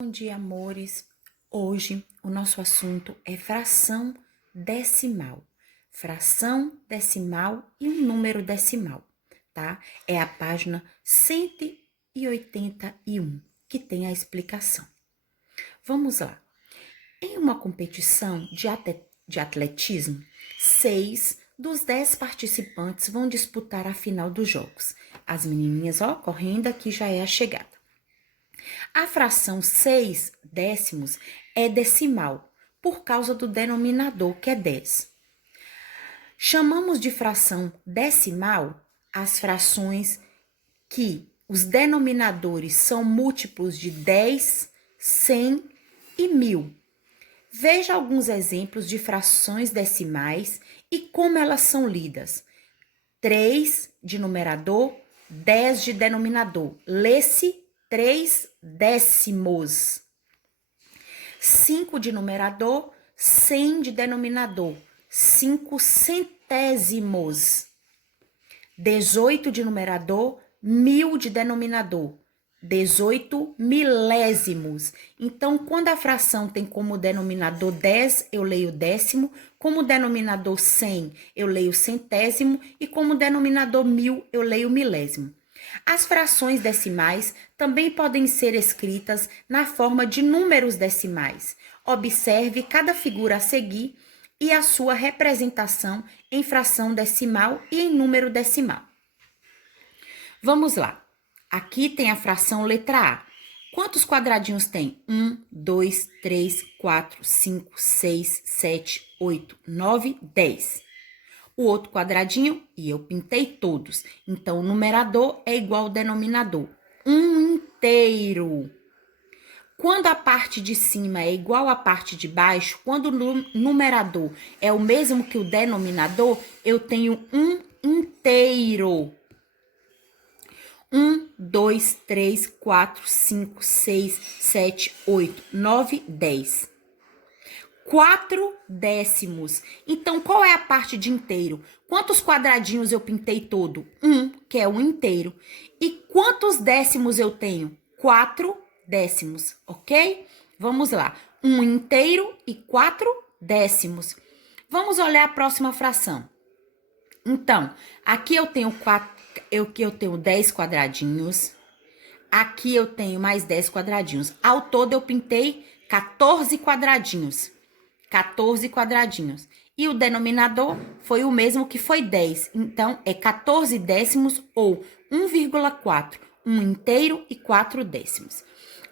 Bom dia, amores. Hoje o nosso assunto é fração decimal. Fração decimal e um número decimal, tá? É a página 181 que tem a explicação. Vamos lá. Em uma competição de atletismo, 6 dos 10 participantes vão disputar a final dos jogos. As menininhas, ó, correndo aqui já é a chegada. A fração 6 décimos é decimal, por causa do denominador, que é 10. Chamamos de fração decimal as frações que os denominadores são múltiplos de 10, 100 e 1000. Veja alguns exemplos de frações decimais e como elas são lidas. 3 de numerador, 10 de denominador. Lê-se 3 décimos. 5 de numerador, 100 de denominador. 5 centésimos. 18 de numerador, 1000 de denominador. 18 milésimos. Então, quando a fração tem como denominador 10, eu leio décimo. Como denominador 100, eu leio centésimo. E como denominador 1000, eu leio milésimo. As frações decimais também podem ser escritas na forma de números decimais. Observe cada figura a seguir e a sua representação em fração decimal e em número decimal. Vamos lá. Aqui tem a fração letra A. Quantos quadradinhos tem? 1, 2, 3, 4, 5, 6, 7, 8, 9, 10. O outro quadradinho, e eu pintei todos. Então, o numerador é igual ao denominador. 1 inteiro. Quando a parte de cima é igual à parte de baixo, quando o numerador é o mesmo que o denominador, eu tenho 1 inteiro. 1, 2, 3, 4, 5, 6, 7, 8, 9, 10. 4 décimos. Então, qual é a parte de inteiro? Quantos quadradinhos eu pintei todo? 1, que é um inteiro. E quantos décimos eu tenho? 4 décimos, ok? Vamos lá. 1 inteiro e 4 décimos. Vamos olhar a próxima fração. Então, aqui eu tenho 10 quadradinhos. Aqui eu tenho mais 10 quadradinhos. Ao todo, eu pintei 14 quadradinhos. 14 quadradinhos. E o denominador foi o mesmo que foi 10. Então, é 14 décimos ou 1,4. 1 inteiro e 4 décimos.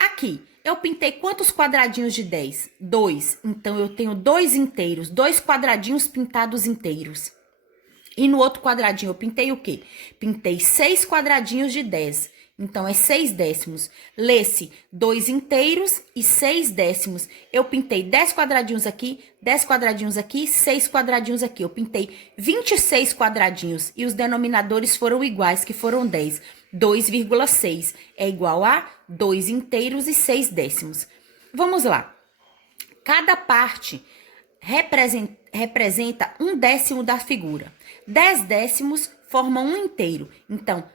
Aqui, eu pintei quantos quadradinhos de 10? 2. Então, eu tenho 2 inteiros. 2 quadradinhos pintados inteiros. E no outro quadradinho, eu pintei o quê? Pintei 6 quadradinhos de 10. Então, é 6 décimos. Lê-se 2 inteiros e 6 décimos. Eu pintei 10 quadradinhos aqui, 10 quadradinhos aqui, 6 quadradinhos aqui. Eu pintei 26 quadradinhos e os denominadores foram iguais, que foram 10. 2,6 é igual a 2 inteiros e 6 décimos. Vamos lá. Cada parte representa 1 décimo da figura. 10 décimos formam 1 inteiro. Então,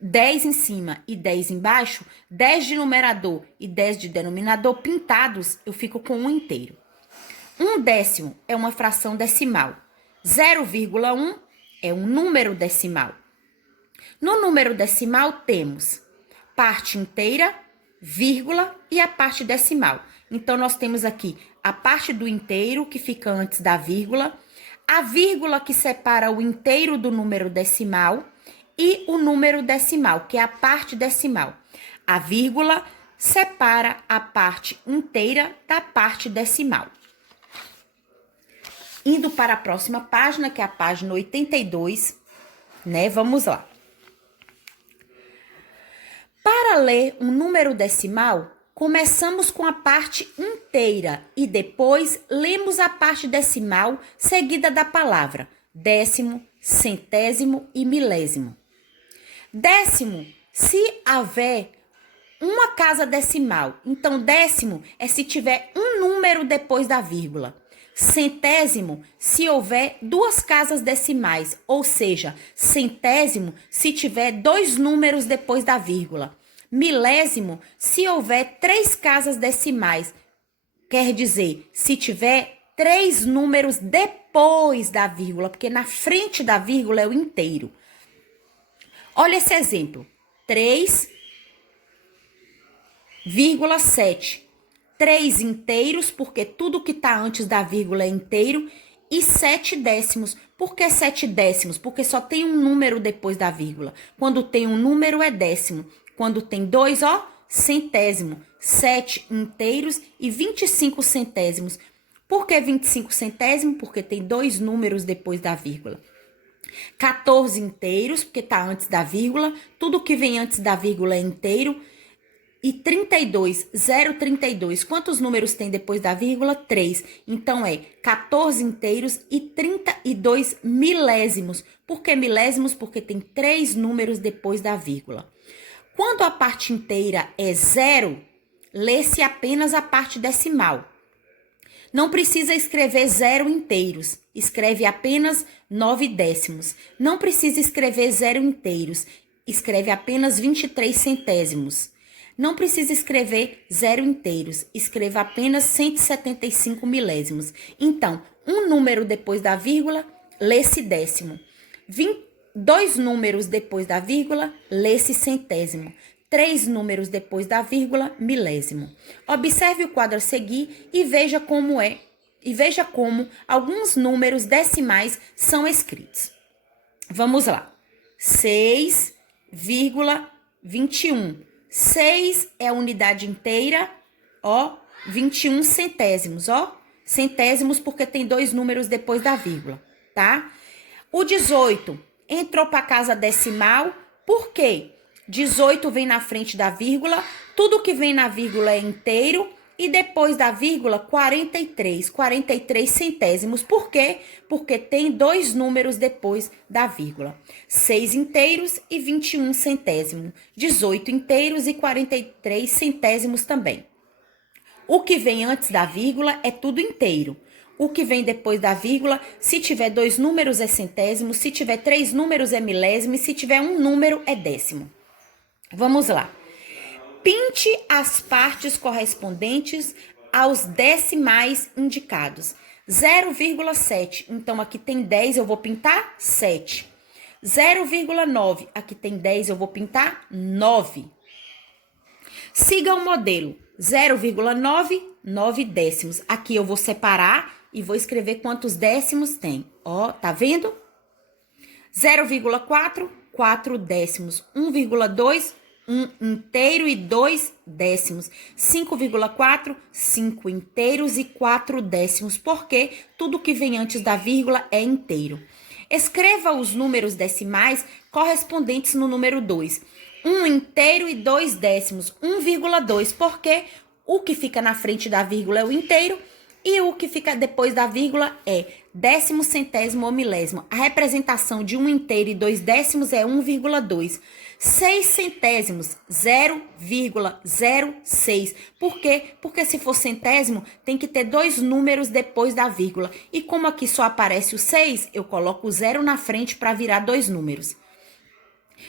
10 em cima e 10 embaixo, 10 de numerador e 10 de denominador pintados, eu fico com 1 inteiro. 1 décimo é uma fração decimal. 0,1 é um número decimal. No número decimal temos parte inteira, vírgula e a parte decimal. Então, nós temos aqui a parte do inteiro, que fica antes da vírgula, a vírgula que separa o inteiro do número decimal e o número decimal, que é a parte decimal. A vírgula separa a parte inteira da parte decimal. Indo para a próxima página, que é a página 82, né? Vamos lá. Para ler um número decimal, começamos com a parte inteira e depois lemos a parte decimal seguida da palavra décimo, centésimo e milésimo. Décimo, se houver uma casa decimal. Então, décimo é se tiver um número depois da vírgula. Centésimo, se houver 2 casas decimais, ou seja, centésimo, se tiver 2 números depois da vírgula. Milésimo, se houver 3 casas decimais. Quer dizer, se tiver 3 números depois da vírgula, porque na frente da vírgula é o inteiro. Olha esse exemplo. 3,7. 3 inteiros, porque tudo que está antes da vírgula é inteiro. E 7 décimos. Por que 7 décimos? Porque só tem um número depois da vírgula. Quando tem um número é décimo. Quando tem 2, ó, centésimo. 7 inteiros e 25 centésimos. Por que 25 centésimos? Porque tem 2 números depois da vírgula. 14 inteiros, porque está antes da vírgula. Tudo que vem antes da vírgula é inteiro. E 32, 0,32. Quantos números tem depois da vírgula? 3. Então, é 14 inteiros e 32 milésimos. Por que milésimos? Porque tem 3 números depois da vírgula. Quando a parte inteira é 0, lê-se apenas a parte decimal. Não precisa escrever 0 inteiros. Escreve apenas 9 décimos. Não precisa escrever 0 inteiros. Escreve apenas 23 centésimos. Não precisa escrever 0 inteiros, escreva apenas 175 milésimos. Então, um número depois da vírgula, lê-se décimo. 2 números depois da vírgula, lê-se centésimo. 3 números depois da vírgula, milésimo. Observe o quadro a seguir e veja como alguns números decimais são escritos. Vamos lá. 6,21. 6 é a unidade inteira, ó, 21 centésimos, ó. Centésimos porque tem 2 números depois da vírgula, tá? O 18 entrou para casa decimal, por quê? 18 vem na frente da vírgula, tudo que vem na vírgula é inteiro, e depois da vírgula, 43 centésimos. Por quê? Porque tem 2 números depois da vírgula. 6 inteiros e 21 centésimos. 18 inteiros e 43 centésimos também. O que vem antes da vírgula é tudo inteiro. O que vem depois da vírgula, se tiver 2 números é centésimo, se tiver 3 números é milésimo e se tiver um número é décimo. Vamos lá. Pinte as partes correspondentes aos decimais indicados. 0,7, então aqui tem 10, eu vou pintar 7. 0,9, aqui tem 10, eu vou pintar 9. Siga o modelo. 0,9, 9 décimos. Aqui eu vou separar e vou escrever quantos décimos tem. Ó, tá vendo? 0,4, 4 décimos. 1,2, 1 inteiro e 2 décimos. 5,4, 5 inteiros e 4 décimos. Porque tudo que vem antes da vírgula é inteiro. Escreva os números decimais correspondentes no número 2. 1 inteiro e 2 décimos. 1,2. Porque o que fica na frente da vírgula é o inteiro. E o que fica depois da vírgula é décimo, centésimo ou milésimo. A representação de 1 inteiro e 2 décimos é 1,2. 6 centésimos, 0,06. Por quê? Porque se for centésimo, tem que ter 2 números depois da vírgula. E como aqui só aparece o 6, eu coloco o 0 na frente para virar 2 números.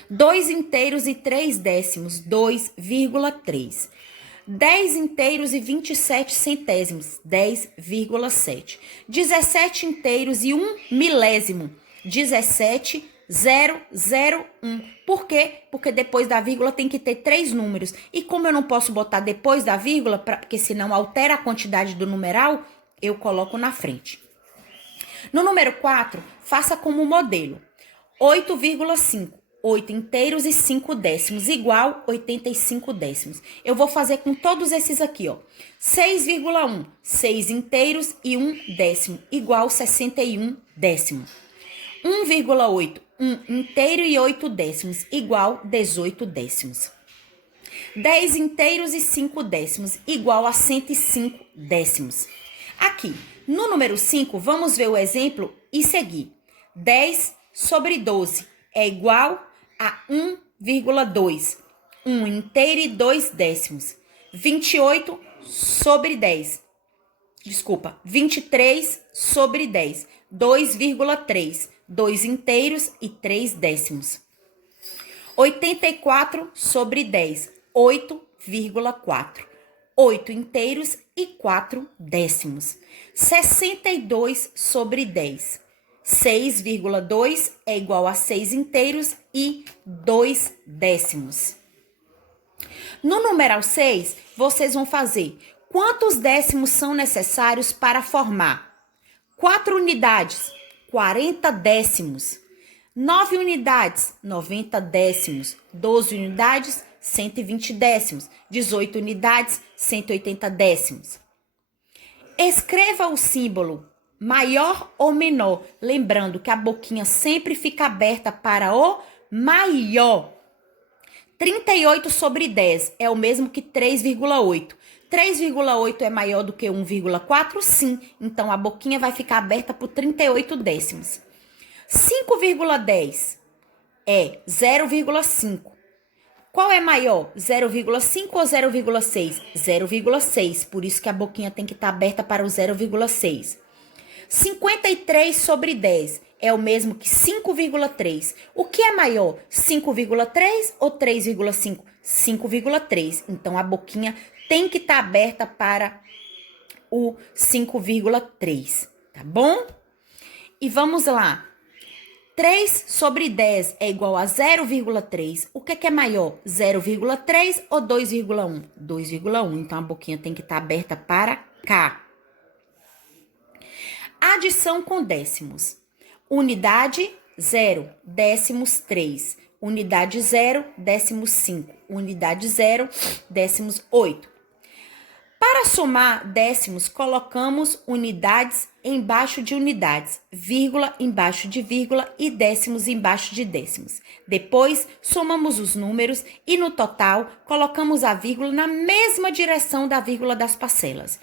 2 inteiros e 3 décimos, 2,3. 10 inteiros e 27 centésimos, 10,7. 17 inteiros e 1 milésimo, 17,001. Por quê? Porque depois da vírgula tem que ter 3 números. E como eu não posso botar depois da vírgula, porque senão altera a quantidade do numeral, eu coloco na frente. No número 4, faça como modelo. 8,5. 8 inteiros e 5 décimos, igual 85 décimos. Eu vou fazer com todos esses aqui, ó. 6,1, 6 inteiros e 1 décimo, igual 61 décimos. 1,8, 1 inteiro e 8 décimos, igual 18 décimos. 10 inteiros e 5 décimos, igual a 105 décimos. Aqui, no número 5, vamos ver o exemplo e seguir. 10 sobre 12 é igual a 1,2. 1 inteiro e 2 décimos. 28 sobre 10. Desculpa, 23 sobre 10. 2,3. 2 inteiros e 3 décimos. 84 sobre 10. 8,4. 8 inteiros e 4 décimos. 62 sobre 10. 6,2 é igual a 6 inteiros e 2 décimos. No numeral 6, vocês vão fazer quantos décimos são necessários para formar 4 unidades, 40 décimos. 9 unidades, 90 décimos. 12 unidades, 120 décimos. 18 unidades, 180 décimos. Escreva o símbolo maior ou menor, lembrando que a boquinha sempre fica aberta para o maior. 38 sobre 10 é o mesmo que 3,8. 3,8 é maior do que 1,4? Sim. Então, a boquinha vai ficar aberta por 38 décimos. 5,10 é 0,5. Qual é maior? 0,5 ou 0,6? 0,6. Por isso que a boquinha tem que estar aberta para o 0,6. 53 sobre 10 é o mesmo que 5,3. O que é maior? 5,3 ou 3,5? 5,3. Então, a boquinha tem que estar aberta para o 5,3, tá bom? E vamos lá. 3 sobre 10 é igual a 0,3. O que é maior? 0,3 ou 2,1? 2,1. Então, a boquinha tem que estar aberta para cá. Adição com décimos. Unidade 0, décimos 3. Unidade 0, décimos 5. Unidade 0, décimos 8. Para somar décimos, colocamos unidades embaixo de unidades, vírgula embaixo de vírgula e décimos embaixo de décimos. Depois, somamos os números e, no total, colocamos a vírgula na mesma direção da vírgula das parcelas.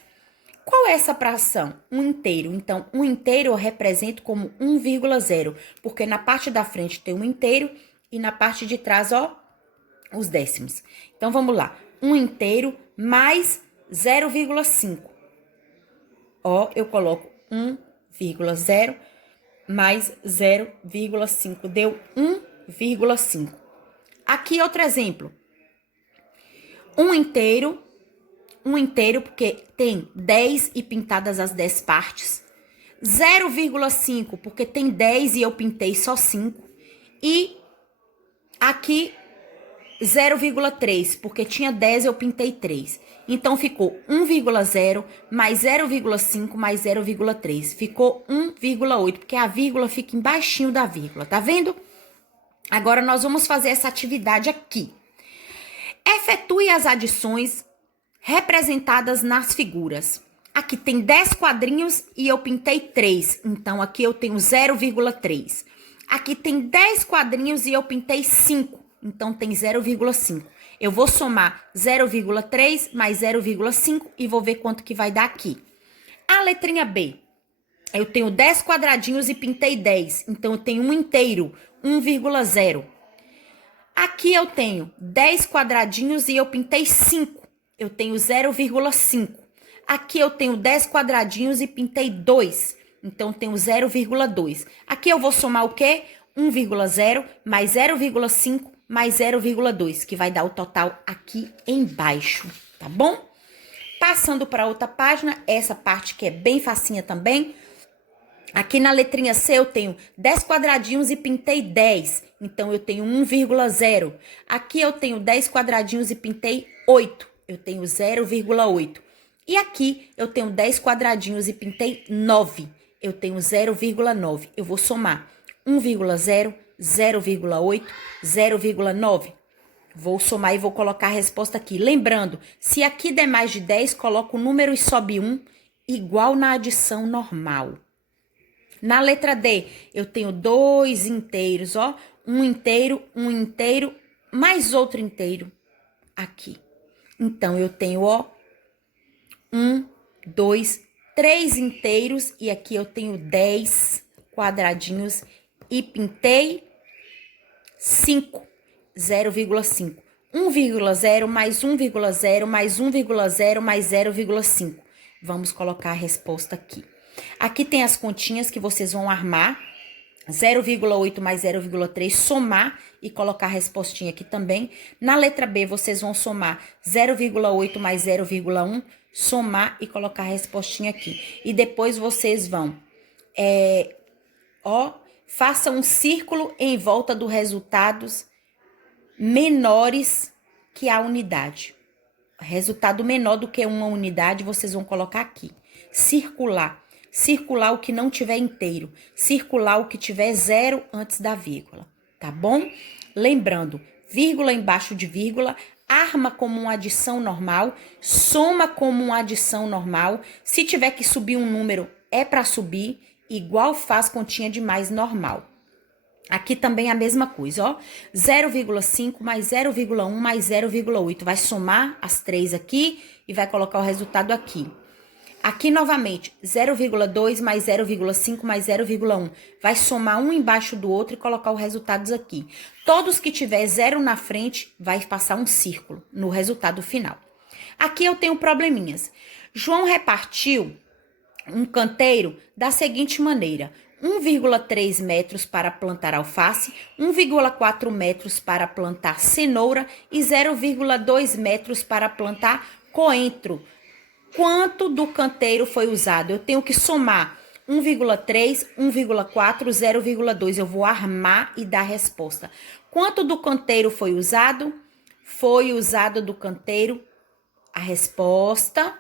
Qual é essa fração? Um inteiro. Então, um inteiro eu represento como 1,0, porque na parte da frente tem um inteiro e na parte de trás, ó, os décimos. Então, vamos lá. Um inteiro mais 0,5. Ó, eu coloco 1,0 mais 0,5. Deu 1,5. Aqui, outro exemplo. Um inteiro, porque tem 10 e pintadas as 10 partes. 0,5, porque tem 10 e eu pintei só 5. E aqui, 0,3, porque tinha 10 e eu pintei 3. Então, ficou 1,0 mais 0,5 mais 0,3. Ficou 1,8, porque a vírgula fica embaixinho da vírgula, tá vendo? Agora, nós vamos fazer essa atividade aqui. Efetue as adições representadas nas figuras. Aqui tem 10 quadrinhos e eu pintei 3. Então, aqui eu tenho 0,3. Aqui tem 10 quadrinhos e eu pintei 5. Então, tem 0,5. Eu vou somar 0,3 mais 0,5 e vou ver quanto que vai dar aqui. A letrinha B. Eu tenho 10 quadradinhos e pintei 10. Então, eu tenho um inteiro, 1,0. Aqui eu tenho 10 quadradinhos e eu pintei 5. Eu tenho 0,5. Aqui eu tenho 10 quadradinhos e pintei 2. Então, eu tenho 0,2. Aqui eu vou somar o quê? 1,0 mais 0,5 mais 0,2, que vai dar o total aqui embaixo, tá bom? Passando para outra página, essa parte que é bem facinha também. Aqui na letrinha C eu tenho 10 quadradinhos e pintei 10. Então, eu tenho 1,0. Aqui eu tenho 10 quadradinhos e pintei 8. Eu tenho 0,8. E aqui eu tenho 10 quadradinhos e pintei 9. Eu tenho 0,9. Eu vou somar 1,0, 0,8, 0,9. Vou somar e vou colocar a resposta aqui. Lembrando, se aqui der mais de 10, coloca o número e sobe 1, igual na adição normal. Na letra D, eu tenho 2 inteiros, ó. Um inteiro, mais outro inteiro aqui. Então, eu tenho, ó, 1, 2, 3 inteiros e aqui eu tenho 10 quadradinhos e pintei 5, 0,5. 1,0 mais 1,0 mais 1,0 mais 0,5. Vamos colocar a resposta aqui. Aqui tem as continhas que vocês vão armar 0,8 mais 0,3, somar e colocar a respostinha aqui também. Na letra B, vocês vão somar 0,8 mais 0,1, somar e colocar a respostinha aqui. E depois vocês vão, façam um círculo em volta dos resultados menores que a unidade. Resultado menor do que uma unidade, vocês vão colocar aqui. Circular. Circular o que não tiver inteiro. Circular o que tiver zero antes da vírgula. Tá bom? Lembrando, vírgula embaixo de vírgula, arma como uma adição normal, soma como uma adição normal. Se tiver que subir um número, é para subir, igual faz continha de mais normal. Aqui também a mesma coisa, ó. 0,5 mais 0,1 mais 0,8. Vai somar as três aqui e vai colocar o resultado aqui. Aqui novamente, 0,2 mais 0,5 mais 0,1. Vai somar um embaixo do outro e colocar os resultados aqui. Todos que tiver zero na frente, vai passar um círculo no resultado final. Aqui eu tenho probleminhas. João repartiu um canteiro da seguinte maneira: 1,3 metros para plantar alface, 1,4 metros para plantar cenoura e 0,2 metros para plantar coentro. Quanto do canteiro foi usado? Eu tenho que somar 1,3, 1,4, 0,2. Eu vou armar e dar a resposta. Quanto do canteiro foi usado? Foi usado do canteiro a resposta.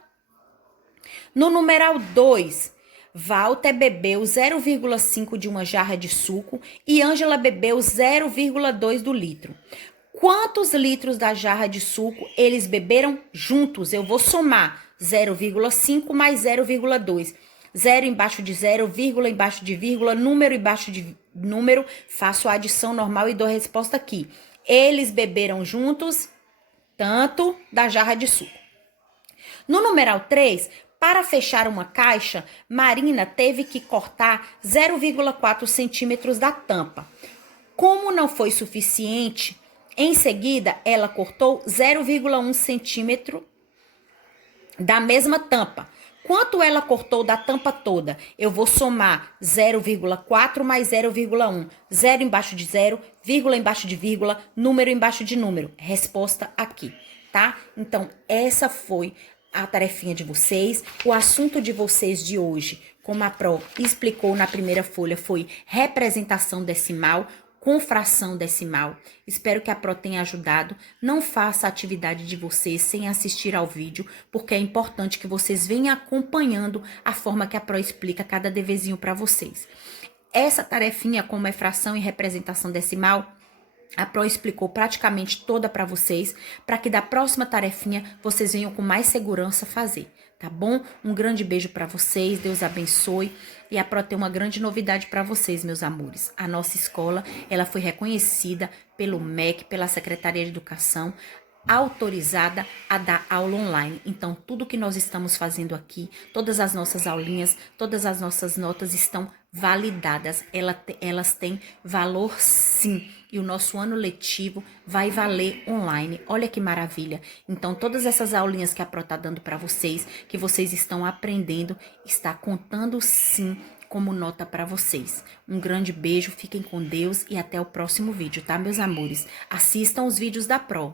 No numeral 2, Walter bebeu 0,5 de uma jarra de suco e Ângela bebeu 0,2 do litro. Quantos litros da jarra de suco eles beberam juntos? Eu vou somar 0,5 mais 0,2. 0 embaixo de 0, vírgula embaixo de vírgula, número embaixo de número. Faço a adição normal e dou a resposta aqui. Eles beberam juntos tanto da jarra de suco. No numeral 3, para fechar uma caixa, Marina teve que cortar 0,4 centímetros da tampa. Como não foi suficiente, em seguida ela cortou 0,1 centímetro da mesma tampa. Quanto ela cortou da tampa toda? Eu vou somar 0,4 mais 0,1. 0 embaixo de 0, vírgula embaixo de vírgula, número embaixo de número. Resposta aqui, tá? Então, essa foi a tarefinha de vocês. O assunto de vocês de hoje, como a Pro explicou na primeira folha, foi representação decimal com fração decimal. Espero que a Pro tenha ajudado. Não faça a atividade de vocês sem assistir ao vídeo, porque é importante que vocês venham acompanhando a forma que a Pro explica cada deverzinho para vocês. Essa tarefinha, como é fração e representação decimal, a Pro explicou praticamente toda para vocês, para que da próxima tarefinha vocês venham com mais segurança fazer, tá bom? Um grande beijo para vocês, Deus abençoe. E a Pro tem uma grande novidade para vocês, meus amores. A nossa escola, ela foi reconhecida pelo MEC, pela Secretaria de Educação, autorizada a dar aula online. Então, tudo que nós estamos fazendo aqui, todas as nossas aulinhas, todas as nossas notas estão validadas. Elas têm valor sim. E o nosso ano letivo vai valer online. Olha que maravilha. Então, todas essas aulinhas que a Pro tá dando para vocês, que vocês estão aprendendo, está contando sim como nota para vocês. Um grande beijo, fiquem com Deus e até o próximo vídeo, tá, meus amores? Assistam os vídeos da Pro.